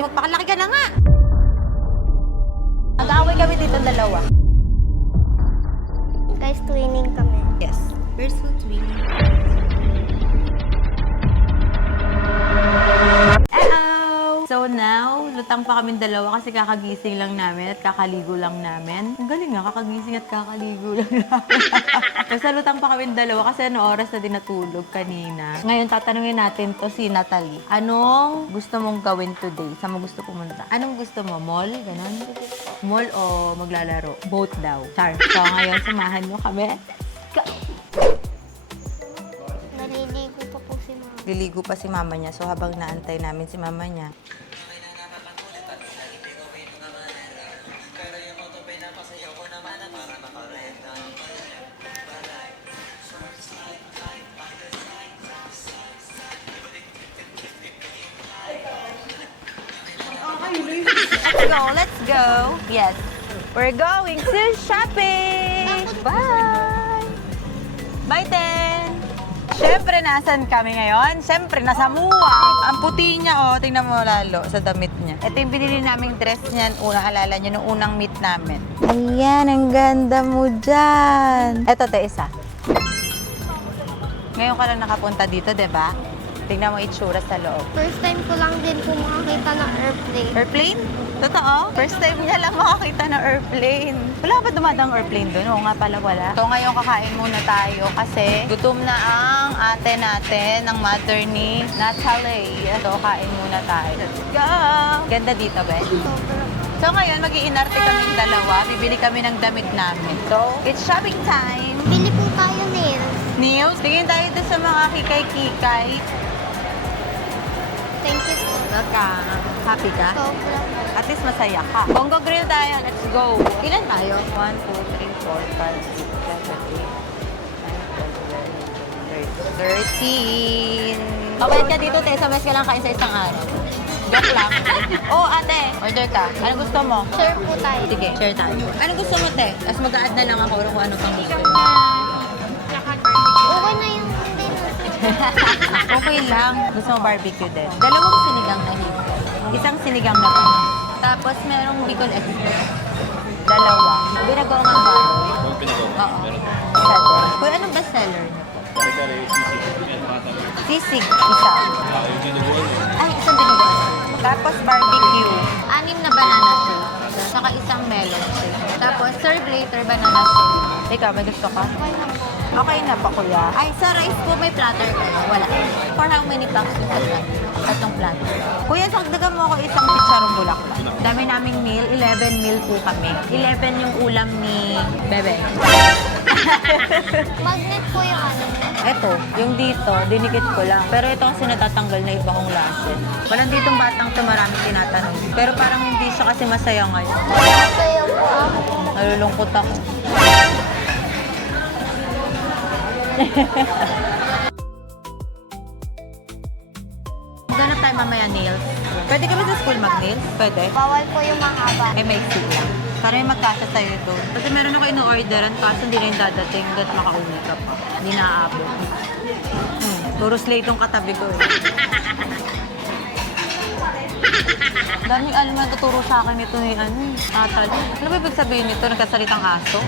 Magpakalaki ka na nga. Nag-aaway kami dito dalawa. Guys, twinning kami. Yes. We're so twinning. So now, lutang pa kami dalawa kasi kakagising lang namin at kakaligo lang namin. Ang galing nga, kakagising at kakaligo lang namin. Basta lutang pa kami dalawa kasi ano oras na din natulog kanina. Ngayon, tatanungin natin to si Natalie. Anong gusto mong gawin today? Saan mo gusto pumunta? Anong gusto mo? Mall? Ganon? Mall o maglalaro? Both daw. Char. So ngayon, samahan mo kami. Go! Naliligo pa po si mama. Liligo pa si mama niya. So habang naantay namin si mama niya, let's go. Yes. We're going to shopping. Bye. Bye, Ten. Siyempre, nasan kami ngayon? Siyempre, nasa Mua. Ang puti niya, oh. Tingnan mo lalo sa damit niya. Ito yung binili naming dress niyan. Alala niyo, nung unang meet namin. Ayan, ang ganda mo dyan. Ito, te, isa. Ngayon ka lang nakapunta dito, diba? Tingnan mo itsura sa loob. First time ko lang din po makakita ng airplane. Airplane? Totoo? First time niya lang makakita ng airplane. Wala ba dumadang airplane doon? Oo nga pala wala. So ngayon kakain muna tayo kasi gutom na ang ate natin, ang mother ni Natalie. So kain muna tayo. Let's go! Ganda dito, be. So ngayon mag-iinarte kaming dalawa. Bibili kami ng damit namin. So, it's shopping time. Bili po tayo nails. Nails? Tingin tayo doon sa mga kikay-kikay. Thank you po. Welcome. Happy ka? Sobra. At least masaya ka. Bongo grill tayo. Let's go. Ilan tayo? 1, 2, 3, 4, 5, 6, 7, 8, 9, 10, 11, 13. Pabait ka dito, te. Sa mes ka lang kain sa isang araw. Joke lang. Oh, ate. Order ka. Ano gusto mo? Share po tayo. Sige, share tayo. Ano gusto mo, te? Tapos mag-a-add na lang ako kung ano pang gusto. Okay na yung dinner. Okay lang. Gusto mo barbecue din. Dalawang sinigang na hito. Isang sinigang na pa. Tapos merong Bicol Express. Dalawa. Binagaw ng baboy. Huwag pinagawa. Oo. Meron. Isa din. Kuya, anong best seller niyo? Kare-kare, sisig. Yan, bata mo. Sisig, isa. Yung ginuguan mo. Ay, isang dinuguan. Tapos barbecue. 6 na banana shake. Saka isang melon shake. Tapos serve later banana shake. Ikaw, may gusto ka? Okay na po. Okay na pa, kuya. Ay, sa rice po may platter kayo. Wala. For how many packs yung platter? Tatong platter. Kuya, sagdagan mo ako isang picharong bulaklak. Dami naming meal. 11 meal po kami. 11 yung ulam ni Bebe. Magnet po yung ano. Eto, yung dito, dinikit ko lang. Pero ito kasi natatanggal na iba kong lasin. Walang ditong batang to, marami tinatanong. Pero parang hindi siya kasi masaya ngayon. Masaya po ako. Nalulungkot ako. Ganap tayo mamaya nails. Pwede kami sa school mag-nails? Pwede. Bawal po yung mga bata. May maiksi lang. Para yung magkasa sa'yo ito. Kasi meron ako ino-orderan kaso hindi na yung dadating hanggat makauwi ka pa. Hindi naaabot. Puro slate yung katabi ko eh. Daming alam na tuturo sa akin ito ni Natalie. Ano ba ibig sabihin nito? Nagkasalitang aso?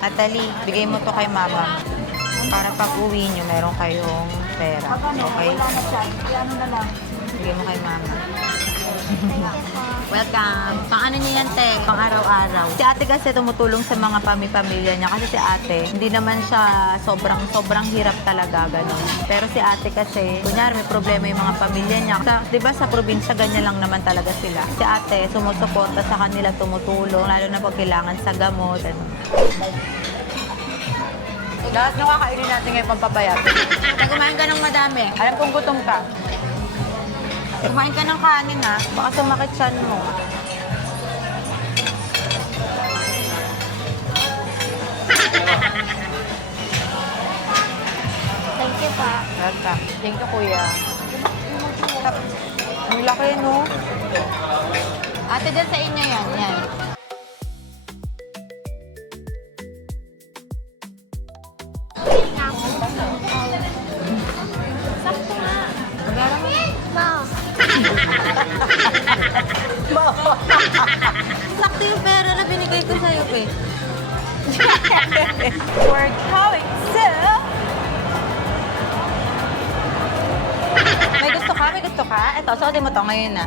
Natalie, bigay mo to kay mama. Para pag uwi nyo, meron kayong pera. Okay? Ano na lang. Bigay mo kay mama. Thank you po. Welcome. Pang ano niya yan, te? Pang araw-araw. Si ate kasi tumutulong sa mga pamilya niya. Kasi si ate, hindi naman siya sobrang hirap talaga, gano'n. Pero si ate kasi, kunyari may problema yung mga pamilya niya. Di ba sa probinsya, ganyan lang naman talaga sila. Si ate, sumusuporta sa kanila, tumutulong, lalo na pag kailangan sa gamot. Lahat ng kakainin natin ngayon pampapayat. Kaya kumain ka ng madami. Alam kong gutom ka. Kumain ka ng kanin ha. Baka sumakit siyan mo. Thank you pa. Welcome. Thank you, kuya. Ang laki, no? Ate, dyan sa inyo yan. Yan. Sakto nga. Meron mo. Ma, Sakto yung pera na binigay ko sa'yo, eh. We're going to... May gusto ka? May gusto ka? Ito, suotin mo to ngayon na.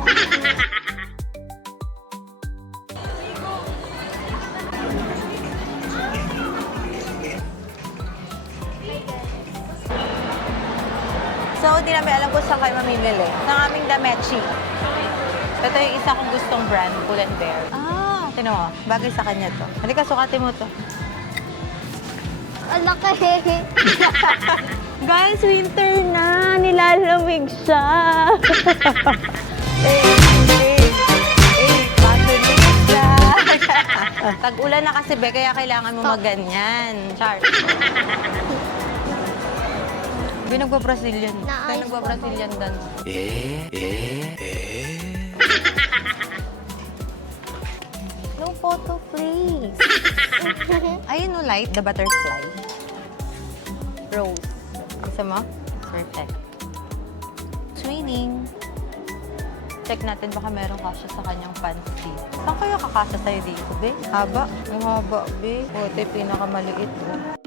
So, hindi namin alam kung saan kayo mamimili. Ng aming Damechi. Ito yung isa kong gustong brand, Pull & Bear. Ah, tinan mo. Bagay sa kanya to. Halika, sukatin mo to. Ang laki. Guys, winter na. Nilalamig siya. Patuloy siya. Tag-ulan na kasi, Be, kaya kailangan mo maganyan. Char. Nagba-Brazilian. Kaya nagba-Brazilian dance. No photo, please. Ayun no, light, the butterfly. Rose. Gusto mo? Perfect. Training. Check natin baka meron kasya sa kanyang pants dito. Saan kaya kakasya sa'yo dito, Be? Haba? Ang haba, Be. O, ito yung pinakamaliit, oh.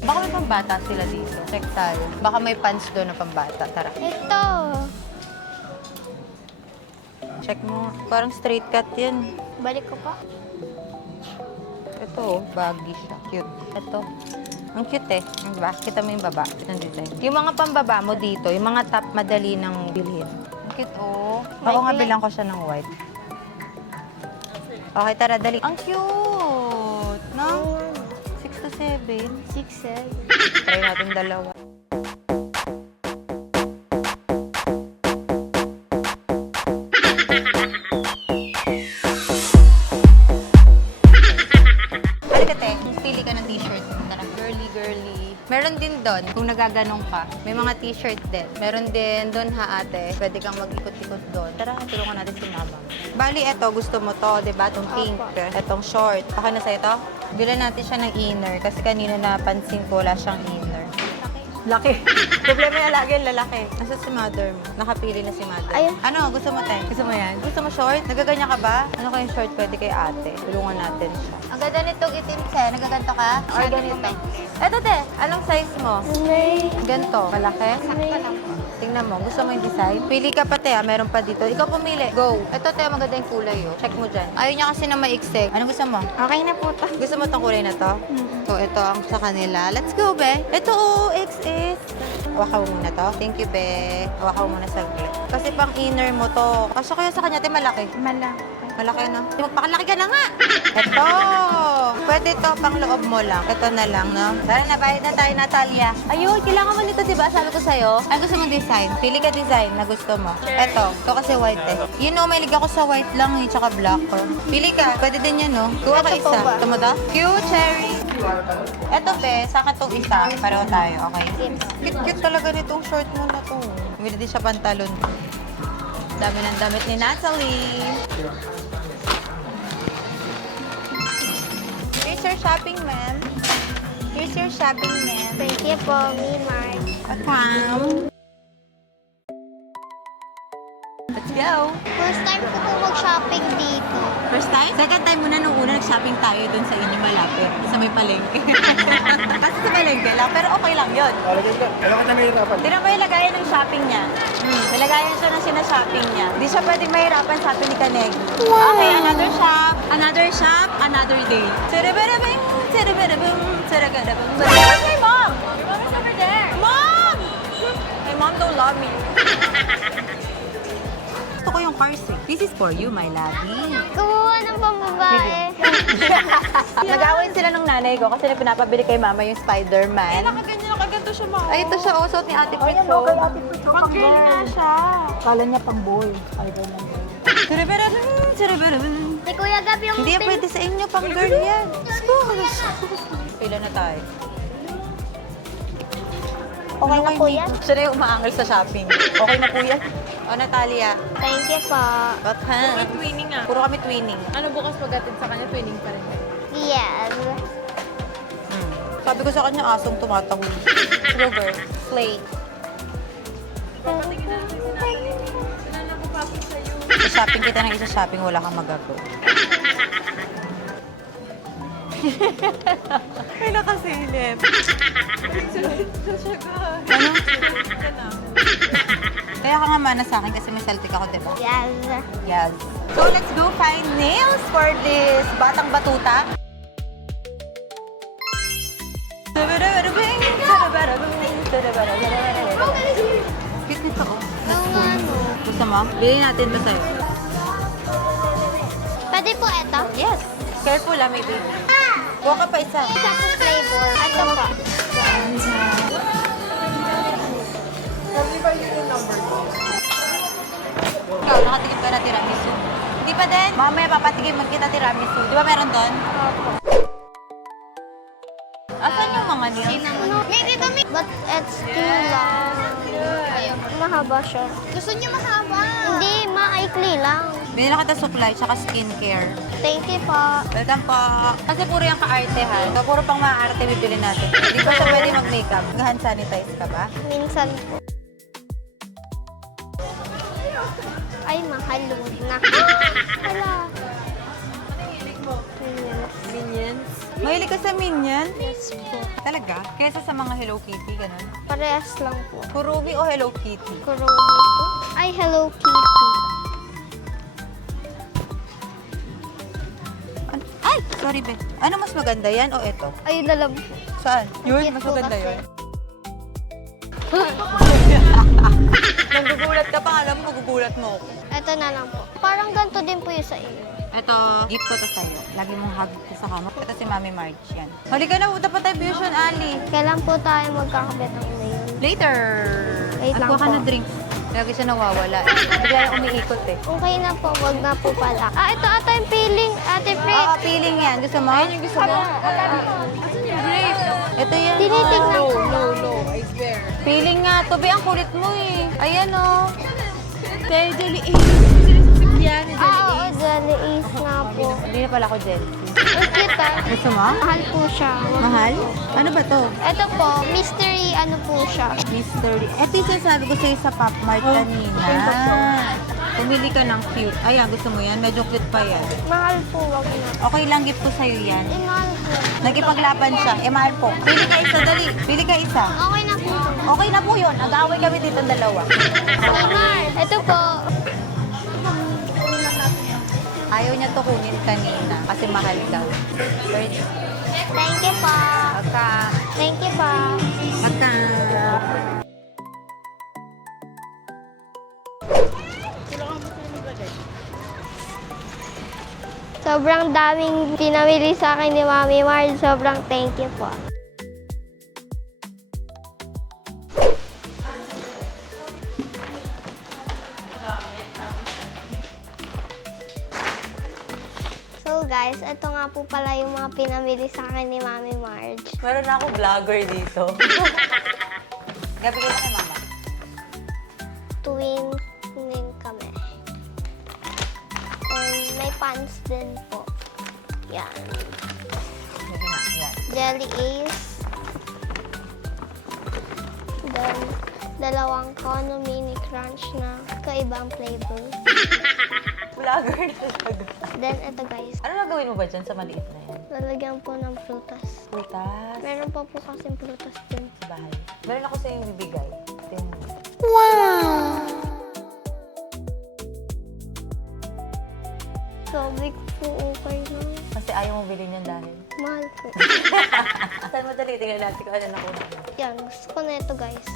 Baka may pambata sila dito. Check tayo. Baka may pants doon na pambata. Tara. Ito. Check mo. Parang straight cut yan. Balik ko pa. Ito, baggy siya. Cute. Ito. Ang cute eh. Diba? Kita mo yung baba. Ang design. Yung mga pambaba mo dito, yung mga top madali nang bilhin. Ang cute oh. Ako nga bilang ko siya ng white. Okay, tara, dali. Ang cute! No? 6 to 7. 6, 7. Try natin dalawa. Halika, te. Pili ka ng t-shirt. Tara, girly. Meron din doon, kung nagaganong ka, may mga t-shirt din. Meron din doon ha, ate. Pwede kang mag-ikot-ikot doon. Tara, tulungan natin si mama. Bali, eto, gusto mo to, diba? Itong pink. Etong short. Okay na sa'yo to? Bilan natin siya ng inner kasi kanina napansin ko wala siyang inner. Laki. Problema yung lagi yung lalaki. Nasa si mother mo. Nakapili na si mother. Ayun. Ano? Gusto mo, te? Gusto mo yan? Gusto mo short? Nagaganyan ka ba? Ano kayong short pwede kay ate? Tulungan natin siya. Ang ganda nitong itim, te. Nagaganto ka? Or ganito? Eto, te. Anong size mo? May. Ganto. Malaki? Sakto lang po. Tingnan mo. Gusto mo yung design? Pili ka pa, te. Meron pa dito. Ikaw pumili. Go. Ito, te. Maganda yung kulay, oh. Check mo dyan. Ayaw niya kasi na maiksik. Anong gusto mo? Okay na po to. Gusto mo itong kulay na to? So, ito ang sa kanila. Let's go, be. Ito, oh, XS. Hawakan mo muna to. Thank you, be. Hawakan mo muna saglit. Kasi pang inner mo to. Kasi kaya sa kanya, te, malaki. Malaki. Malaki, no? Di magpakalaki ka na nga. Ito. Pwede to, pang loob mo lang. Ito na lang, no? Tara, nabayad na tayo, Natalia. Ayun, kailangan mo nito, diba? Sabi ko sa'yo. Ano gusto mong design? Pili ka design na gusto mo. Ito. Ito kasi white, eh. You know, may liga ko sa white lang, eh, tsaka black. Pili ka. Pwede din yan, no? Kuha ka Ito po isa. ba? Ito mo to? Cute, cherry. Eto, be. Sa akin itong isa. Pareho tayo, okay? Cute talaga nitong short mo na to. Bili din siya pantalon. Dami ng damit ni Natalie. Here's your shopping, ma'am. Here's your shopping, ma'am. Thank you po, Mimar. Welcome. Let's go. First time ko po mag-shopping dito. First time? Second time muna nung una nag-shopping tayo dun sa inyo malapit. Sa may palengke. Kasi sa palengke lang, pero okay lang yun. Ano ka na mahirapan? Tignan mo yung lagayan ng shopping niya. Nilagayan siya ng sina-shopping niya. Hindi siya pwedeng mahirapan, sabi ni Kanegi. Okay, another shop, another day. Tsiribiribing, tsiribiribing, tsiribiribing. Where's my mom? Your mom is over there. Mom! My mom don't love me. Gusto ko yung car seat. This is for you, my lovey. Kumuha ng pambabae. Nag-away sila ng nanay ko kasi pinapabili kay mama yung Spider-Man. Nakaganyan, nakaganto siya mga. Ay, ito siya, suot ni Ate Pritz. Pang girl nga siya. Kala niya pang boy. Ay, ganyan. Si Kuya Gab yung Hindi yan pwede sa inyo, pang girl yan. Pila na tayo. Okay na po yan? Siya na yung umaangal sa shopping. Okay na po yan. O, Natalia. Thank you po. What ha? Twinning ah. Puro kami twinning. Ano bukas pagdating sa kanya, twinning pa rin. Yes. Sabi ko sa kanya, asong tumatahol. Silver. Play. Papatingin na natin si Natalie. Sila na po papi sa'yo. Sa shopping kita ng isa-shopping, wala kang magagawa. May nakasilip. Ano? Kaya ka nga mana sa akin kasi may saltik ako, diba? Yes. Yes. So, let's go find nails for this batang batuta. Cute nito, oh. Oo nga, no. Gusto mo? Bilhin natin ba sa'yo? Pwede po ito? Yes. Careful ah, may baby. Kuha ka pa isa. Isa po flavor. Ano po? Ikaw, nakatigim ka na tiramisu. Hindi pa din? Mamaya papatigim kita tiramisu. Di ba meron doon? Opo. Asan yung mga nails? May dito, may... But it's too long. Ayaw. Mahaba siya. Gusto niyo mahaba? Hindi, maikli lang. Binila kita supply tsaka skincare. Thank you po. Welcome po. Kasi puro yung ka-artehan. So, puro pang maaarte bibili natin. Hindi pa siya pwede mag-makeup. Hand sanitize ka ba? Minsan po. Ay, mahal na. Hala. Minions. Mahilig ka sa Minions? Yes po. Talaga? Kesa sa mga Hello Kitty, ganun? Parehas lang po. Kurumi o Hello Kitty? Kuromi po. Ay, Hello Kitty. Ay! Sorry, Beth. Ano mas maganda yan o ito? Ay, lalab po. Saan? Yun, Cute mas po maganda kasi. yun. Nagugulat ka pa, alam mo, magugulat mo ako. Ito na lang po. Parang ganito din po yung sa inyo. Ito, gift ko to sa'yo. Lagi mong hug ko sa kama. Ito si Mami March yan. Halika na, dapat tayo fusion, Ali. Kailan po tayo magkakabit ng nail? Later! Wait lang Kuha ka po. na drinks. Lagi siya nawawala. Bigla yung umiikot eh. Okay na po, wag na po pala. Ah, ito ata yung peeling, Ate Fred. Oo, feeling yan. Gusto mo? Ayun yung gusto mo? Ito yan. Tinitignan ko. No, I swear. Feeling nga. Tobi, ang kulit mo eh. Ayan o. Dahil Jelly Ace. Yan, Ah, oo, Jelly Ace na po. Hindi na pala ako jelly. Ang cute ah. Gusto mo? Mahal po siya. Mahal? Ano ba to? Ito po, mystery ano po siya. Mystery. Ito yung sinasabi ko sa'yo sa Pop Mart kanina. Pumili ka ng cute. Ayan, gusto mo yan? Medyo cute pa yan. Mahal po, wag na. Okay lang, gift ko sa'yo yan. Eh, mahal po. Nagipaglaban siya. Mahal po. Pili ka isa, dali. Pili ka isa. Okay na po. Okay na po yun. Nag-aaway kami dito dalawa. Neymar, ito po. Ayaw niya to kunin kanina kasi mahal daw. Ready? Thank you po. Pagka. Thank you po. Pagka. Sobrang daming pinamili sa akin ni Mami Mar. Sobrang thank you po. So guys, ito nga po pala yung mga pinamili sa akin ni Mami Marge. Meron na ako vlogger dito. Gabi ko na kay mama. Tuwing kami. And may pants din po. Yan. Gabi na. Yan. Jelly Ace. Then, dalawang Kono Mini Crunch na kaibang flavor. Vlogger na talaga. Then, ito guys. Ano nagawin mo ba dyan sa maliit na yan? Lalagyan po ng prutas. Putas. Meron pa po kasing prutas din. Sa bahay. Meron ako sa yung bibigay. Tingnan mo. Sabi ko po okay lang. Kasi ayaw mo bilhin yan dahil. Mahal po. Saan mo dali? Tingnan natin kung ano nakuha mo. Yan, gusto ko na ito guys.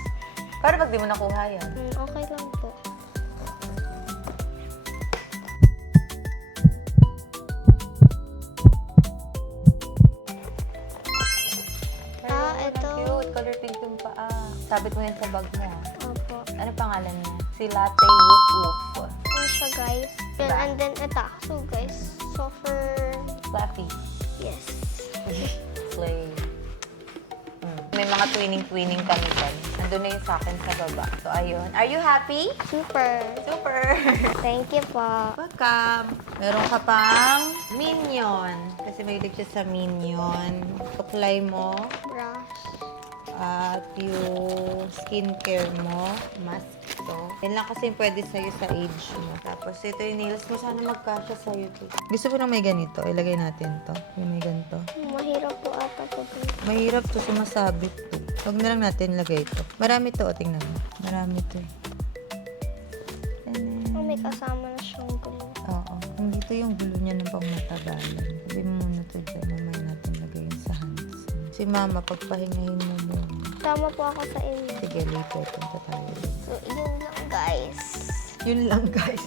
Para pag di mo nakuha yan. Okay lang po. Ah, ito. Cute. Color pink yung paa. Sabit mo yan sa bag mo. Opo. Ano pangalan niya? Si Latte Woof Woof. Ano siya guys. Then, Diba? and then ito. So guys, super... Fluffy. Yes. Slay. May mga twinning kami dyan. Nandun na yung sa akin sa baba. So, ayun. Are you happy? Super. Super! Thank you po. Welcome! Meron ka pang Minion. Kasi may siya sa Minion. Apply mo. Brush. At yung skincare mo. Mask to. Yan lang kasi yung pwede sa'yo sa age mo. Tapos ito yung nails mo. Sana magkasya sa'yo to. Gusto mo na may ganito? Ilagay natin to. Yung may ganito. Mahirap po ata po to. Mahirap to, sumasabit to. Huwag na lang natin lagay to. Marami to, o tingnan mo. Marami to eh. Oh, may kasama na siyang gulo. Oo. Hindi to yung gulo niya ng pangmatagalan. Sabi mo muna to dyan. Mamaya natin lagayin sa hands. Si mama, pagpahingahin mo muna. Tama po ako sa inyo. Sige, later. Punta tayo. So, yun lang guys. Yun lang, guys.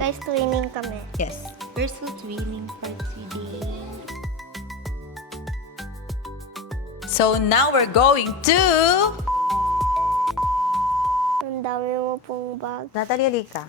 Guys, twinning kami. Yes. First twinning party day. So now we're going to... Ang dami mo pong bag. Natalie, halika.